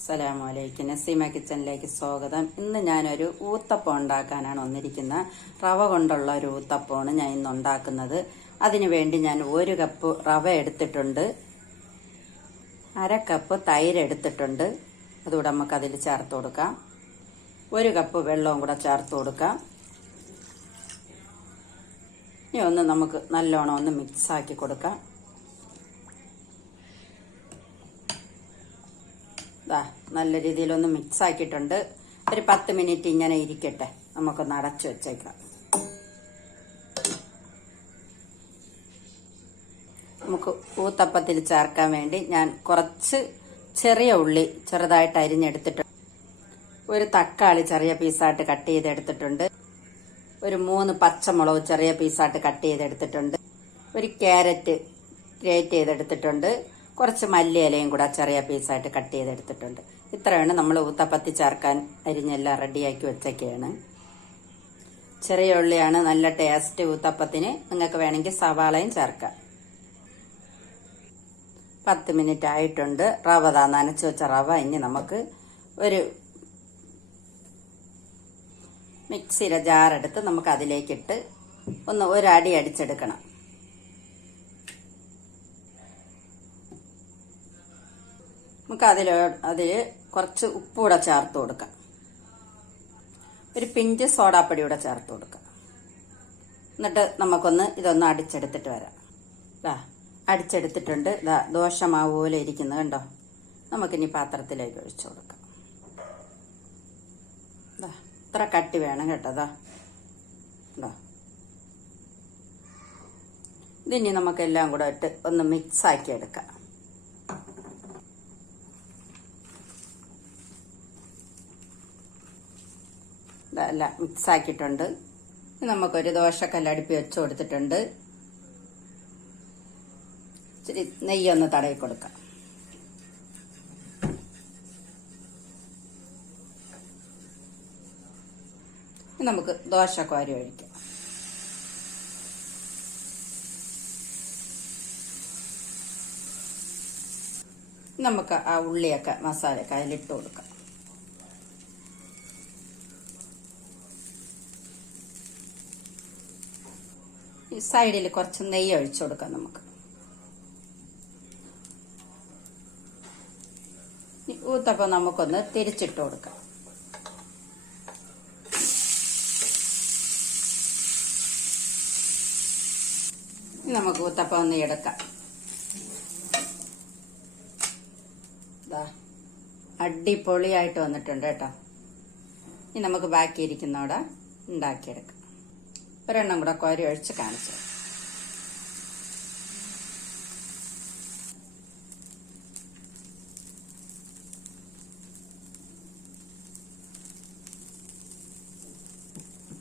അസ്സലാമു അലൈക്കും. നസീമ കിച്ചണിലേക്ക് സ്വാഗതം. ഇന്ന് ഞാനൊരു ഊത്തപ്പം ഉണ്ടാക്കാനാണ് വന്നിരിക്കുന്നത് റവ കൊണ്ടുള്ള ഒരു ഊത്തപ്പമാണ് ഞാൻ ഇന്ന് ഉണ്ടാക്കുന്നത്. അതിനു വേണ്ടി ഞാൻ ഒരു കപ്പ് റവ എടുത്തിട്ടുണ്ട്. അര കപ്പ് തൈര് എടുത്തിട്ടുണ്ട്. അതുകൂടെ നമുക്ക് അതിൽ ചേർത്ത് കൊടുക്കാം. ഒരു കപ്പ് വെള്ളവും കൂടെ ചേർത്ത് കൊടുക്കാം. ഇനി ഒന്ന് നമുക്ക് നല്ലോണം ഒന്ന് മിക്സാക്കി കൊടുക്കാം. ദാ നല്ല രീതിയിലൊന്ന് മിക്സ് ആക്കിയിട്ടുണ്ട് ഒരു പത്ത് മിനിറ്റ് ഇങ്ങനെ ഇരിക്കട്ടെ. നമുക്കൊന്ന് അടച്ചു വെച്ചേക്കാം. നമുക്ക് ഊത്തപ്പത്തിൽ ചേർക്കാൻ വേണ്ടി ഞാൻ കുറച്ച് ചെറിയ ഉള്ളി ചെറുതായിട്ട് അരിഞ്ഞെടുത്തിട്ടുണ്ട്. ഒരു തക്കാളി ചെറിയ പീസായിട്ട് കട്ട് ചെയ്തെടുത്തിട്ടുണ്ട്. ഒരു മൂന്ന് പച്ചമുളക് ചെറിയ പീസായിട്ട് കട്ട് ചെയ്തെടുത്തിട്ടുണ്ട്. ഒരു ക്യാരറ്റ് ഗ്രേറ്റ് ചെയ്തെടുത്തിട്ടുണ്ട്. കുറച്ച് മല്ലിയിലയും കൂടെ ചെറിയ പീസായിട്ട് കട്ട് ചെയ്തെടുത്തിട്ടുണ്ട്. ഇത്രയാണ് നമ്മൾ ഊത്തപ്പത്തി ചേർക്കാൻ അരിഞ്ഞെല്ലാം റെഡിയാക്കി വെച്ചൊക്കെയാണ്. ചെറിയ ഉള്ളിയാണ് നല്ല ടേസ്റ്റ് ഊത്തപ്പത്തിന്. നിങ്ങൾക്ക് വേണമെങ്കിൽ സവാളയും ചേർക്കാം. പത്ത് മിനിറ്റ് ആയിട്ടുണ്ട്. റവ താ നനച്ച് വെച്ച റവ ഇനി നമുക്ക് ഒരു മിക്സിയിലെ ജാറെടുത്ത് നമുക്ക് അതിലേക്കിട്ട് ഒന്ന് ഒരടി അടിച്ചെടുക്കണം. നമുക്ക് അതിൽ അതിൽ കുറച്ച് ഉപ്പ് കൂടെ ചേർത്ത് കൊടുക്കാം. ഒരു പിഞ്ച് സോഡാപ്പൊടി കൂടെ ചേർത്ത് കൊടുക്കാം. എന്നിട്ട് നമുക്കൊന്ന് ഇതൊന്ന് അടിച്ചെടുത്തിട്ട് വരാം. ഇതാ അടിച്ചെടുത്തിട്ടുണ്ട്. ഇതാ ദോശമാവ് പോലെ ഇരിക്കുന്നത് കണ്ടോ? നമുക്കിനി പാത്രത്തിലേക്ക് ഒഴിച്ചു കൊടുക്കാം. ഇതാ ഇത്ര കട്ടി വേണം കേട്ടോ ഇതാ ഇതാ ഇതിനി നമുക്കെല്ലാം കൂടെ ഇട്ട് ഒന്ന് മിക്സ് ആക്കി എടുക്കാം. ഇതെല്ലാം മിക്സ് ആക്കിയിട്ടുണ്ട് നമുക്കൊരു ദോശക്കല്ല് അടുപ്പി വെച്ച് കൊടുത്തിട്ടുണ്ട്. ഇച്ചിരി നെയ്യൊന്ന് തടവി കൊടുക്കാം നമുക്ക് ദോശ കോരി ഒഴിക്കാം. നമുക്ക് ആ ഉള്ളിയൊക്കെ മസാലയൊക്കെ അതിലിട്ട് കൊടുക്കാം. ഈ സൈഡിൽ കുറച്ച് നെയ്യ് ഒഴിച്ചു കൊടുക്കാം നമുക്ക്. ഊത്തപ്പം നമുക്കൊന്ന് തിരിച്ചിട്ട് കൊടുക്കാം. നമുക്ക് ഊത്തപ്പം ഒന്ന് എടുക്കാം. അടിപൊളിയായിട്ട് വന്നിട്ടുണ്ട് കേട്ടോ. ഇനി നമുക്ക് ബാക്കിയിരിക്കുന്നവിടെ ഉണ്ടാക്കിയെടുക്കാം. ഒരെണ്ണം കൂടെ കോരി ഒഴിച്ച് കാണിച്ചു.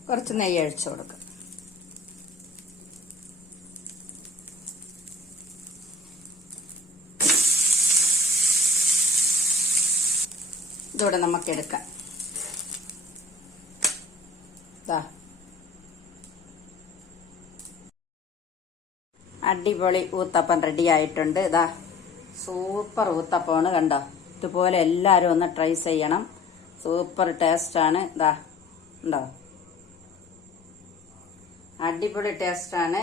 കുറച്ച് നെയ്യ് ഒഴിച്ചു കൊടുക്കും. ഇതോടെ നമുക്ക് എടുക്കാം. അടിപൊളി ഊത്തപ്പം റെഡി ആയിട്ടുണ്ട്. ഇതാ സൂപ്പർ ഊത്തപ്പമാണ് കണ്ടോ? ഇതുപോലെ എല്ലാവരും ഒന്ന് ട്രൈ ചെയ്യണം. സൂപ്പർ ടേസ്റ്റാണ് ഇതാ ഉണ്ടോ അടിപൊളി ടേസ്റ്റാണ്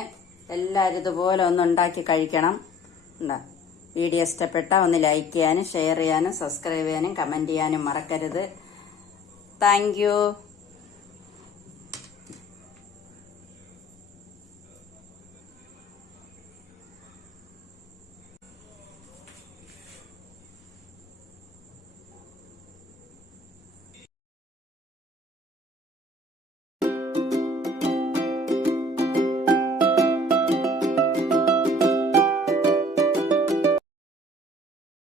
എല്ലാവരും ഇതുപോലെ ഒന്ന് ഉണ്ടാക്കി കഴിക്കണം. ഉണ്ടോ വീഡിയോ ഇഷ്ടപ്പെട്ട ഒന്ന് ലൈക്ക് ചെയ്യാനും ഷെയർ ചെയ്യാനും സബ്സ്ക്രൈബ് ചെയ്യാനും കമന്റ് ചെയ്യാനും മറക്കരുത്. താങ്ക്